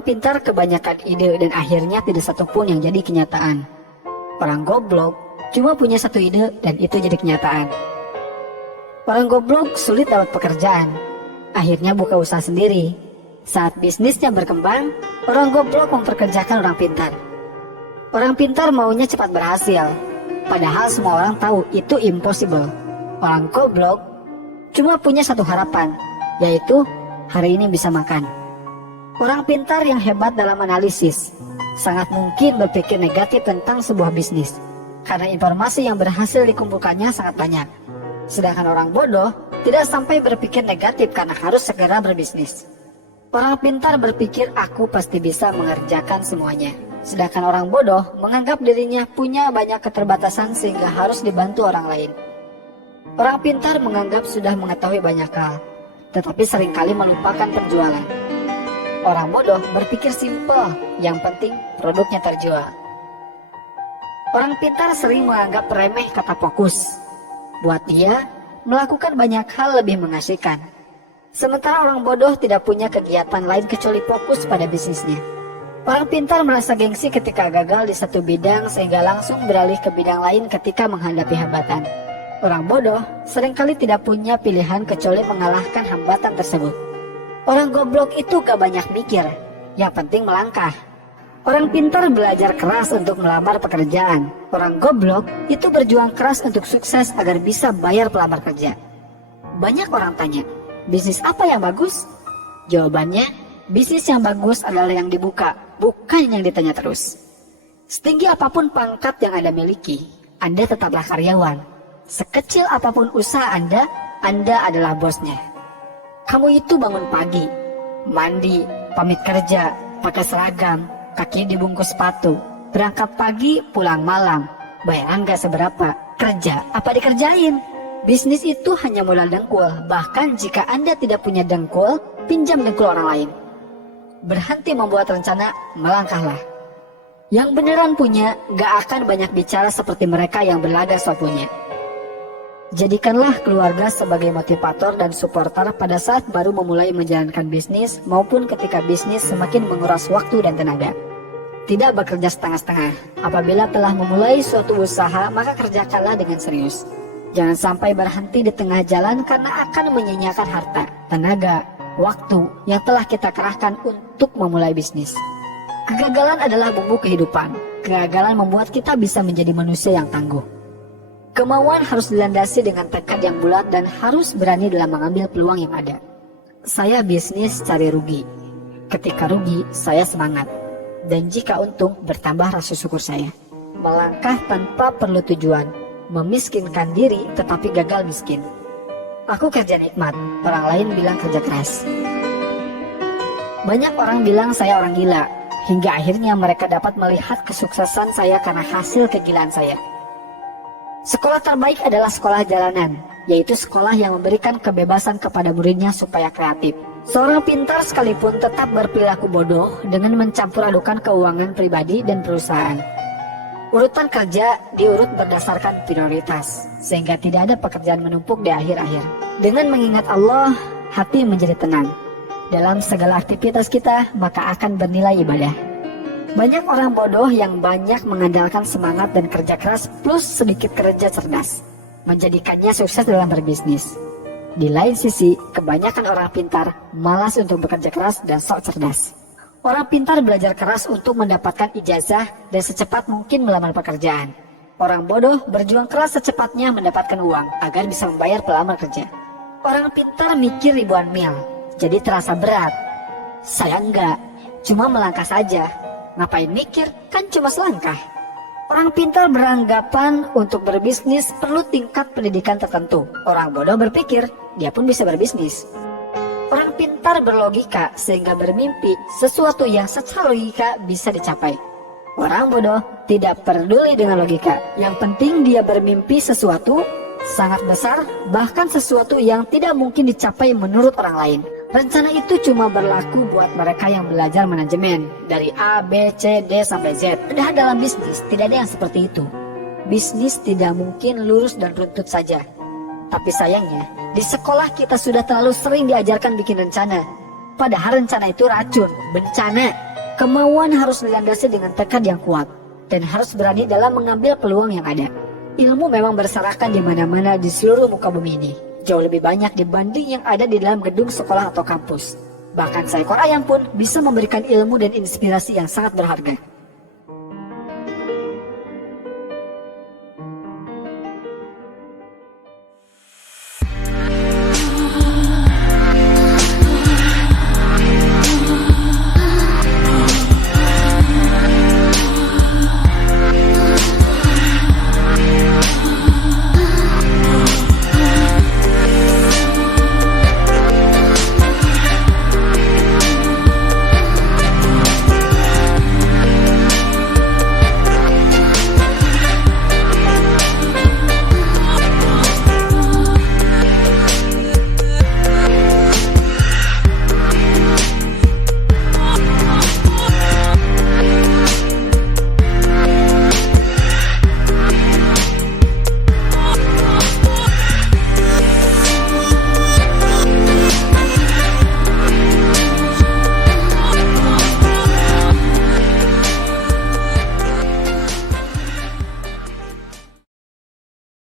Orang pintar kebanyakan ide dan akhirnya tidak satupun yang jadi kenyataan. Orang goblok cuma punya satu ide dan itu jadi kenyataan. Orang goblok sulit dapat pekerjaan, akhirnya buka usaha sendiri. Saat bisnisnya berkembang, orang goblok memperkerjakan orang pintar. Orang pintar maunya cepat berhasil, padahal semua orang tahu itu impossible. Orang goblok cuma punya satu harapan, yaitu hari ini bisa makan. Orang pintar yang hebat dalam analisis sangat mungkin berpikir negatif tentang sebuah bisnis, karena informasi yang berhasil dikumpulkannya sangat banyak. Sedangkan orang bodoh tidak sampai berpikir negatif karena harus segera berbisnis. Orang pintar berpikir aku pasti bisa mengerjakan semuanya. Sedangkan orang bodoh menganggap dirinya punya banyak keterbatasan sehingga harus dibantu orang lain. Orang pintar menganggap sudah mengetahui banyak hal, tetapi seringkali melupakan penjualan. Orang bodoh berpikir simpel, yang penting produknya terjual. Orang pintar sering menganggap remeh kata fokus. Buat dia, melakukan banyak hal lebih mengasihkan. Sementara orang bodoh tidak punya kegiatan lain kecuali fokus pada bisnisnya. Orang pintar merasa gengsi ketika gagal di satu bidang sehingga langsung beralih ke bidang lain ketika menghadapi hambatan. Orang bodoh seringkali tidak punya pilihan kecuali mengalahkan hambatan tersebut. Orang goblok itu gak banyak mikir, yang penting melangkah. Orang pintar belajar keras untuk melamar pekerjaan. Orang goblok itu berjuang keras untuk sukses agar bisa bayar pelamar kerja. Banyak orang tanya, bisnis apa yang bagus? Jawabannya, bisnis yang bagus adalah yang dibuka, bukan yang ditanya terus. Setinggi apapun pangkat yang Anda miliki, Anda tetaplah karyawan. Sekecil apapun usaha Anda adalah bosnya. Kamu itu bangun pagi, mandi, pamit kerja, pakai seragam, kaki dibungkus sepatu, berangkat pagi, pulang malam, bayaran gak seberapa, kerja apa dikerjain? Bisnis itu hanya modal dengkul, bahkan jika Anda tidak punya dengkul, pinjam dengkul orang lain. Berhenti membuat rencana, melangkahlah. Yang beneran punya gak akan banyak bicara seperti mereka yang berlagak so punya. Jadikanlah keluarga sebagai motivator dan supporter pada saat baru memulai menjalankan bisnis maupun ketika bisnis semakin menguras waktu dan tenaga. Tidak bekerja setengah-setengah. Apabila telah memulai suatu usaha, maka kerjakanlah dengan serius. Jangan sampai berhenti di tengah jalan karena akan menyia-nyiakan harta, tenaga, waktu yang telah kita kerahkan untuk memulai bisnis. Kegagalan adalah bumbu kehidupan. Kegagalan membuat kita bisa menjadi manusia yang tangguh. Kemauan harus dilandasi dengan tekad yang bulat dan harus berani dalam mengambil peluang yang ada. Saya bisnis cari rugi. Ketika rugi, saya semangat. Dan jika untung, bertambah rasa syukur saya. Melangkah tanpa perlu tujuan. Memiskinkan diri tetapi gagal miskin. Aku kerja nikmat, orang lain bilang kerja keras. Banyak orang bilang saya orang gila, hingga akhirnya mereka dapat melihat kesuksesan saya karena hasil kegilaan saya. Sekolah terbaik adalah sekolah jalanan, yaitu sekolah yang memberikan kebebasan kepada muridnya supaya kreatif. Seorang pintar sekalipun tetap berperilaku bodoh dengan mencampur adukan keuangan pribadi dan perusahaan. Urutan kerja diurut berdasarkan prioritas, sehingga tidak ada pekerjaan menumpuk di akhir-akhir. Dengan mengingat Allah, hati menjadi tenang. Dalam segala aktivitas kita, maka akan bernilai ibadah. Banyak orang bodoh yang banyak mengandalkan semangat dan kerja keras plus sedikit kerja cerdas, menjadikannya sukses dalam berbisnis. Di lain sisi, kebanyakan orang pintar malas untuk bekerja keras dan sok cerdas. Orang pintar belajar keras untuk mendapatkan ijazah dan secepat mungkin melamar pekerjaan. Orang bodoh berjuang keras secepatnya mendapatkan uang agar bisa membayar pelamar kerja. Orang pintar mikir ribuan mil, jadi terasa berat. Saya enggak, cuma melangkah saja. Ngapain mikir, kan cuma selangkah. Orang pintar beranggapan untuk berbisnis perlu tingkat pendidikan tertentu. Orang bodoh berpikir, dia pun bisa berbisnis. Orang pintar berlogika sehingga bermimpi sesuatu yang secara logika bisa dicapai. Orang bodoh tidak peduli dengan logika. Yang penting dia bermimpi sesuatu sangat besar, bahkan sesuatu yang tidak mungkin dicapai menurut orang lain. Rencana itu cuma berlaku buat mereka yang belajar manajemen dari A, B, C, D sampai Z. Padahal dalam bisnis tidak ada yang seperti itu. Bisnis tidak mungkin lurus dan runtut saja. Tapi sayangnya, di sekolah kita sudah terlalu sering diajarkan bikin rencana. Padahal rencana itu racun, bencana. Kemauan harus dilandasi dengan tekad yang kuat dan harus berani dalam mengambil peluang yang ada. Ilmu memang berserakan di mana-mana di seluruh muka bumi ini. Jauh lebih banyak dibanding yang ada di dalam gedung sekolah atau kampus. Bahkan seekor ayam pun bisa memberikan ilmu dan inspirasi yang sangat berharga.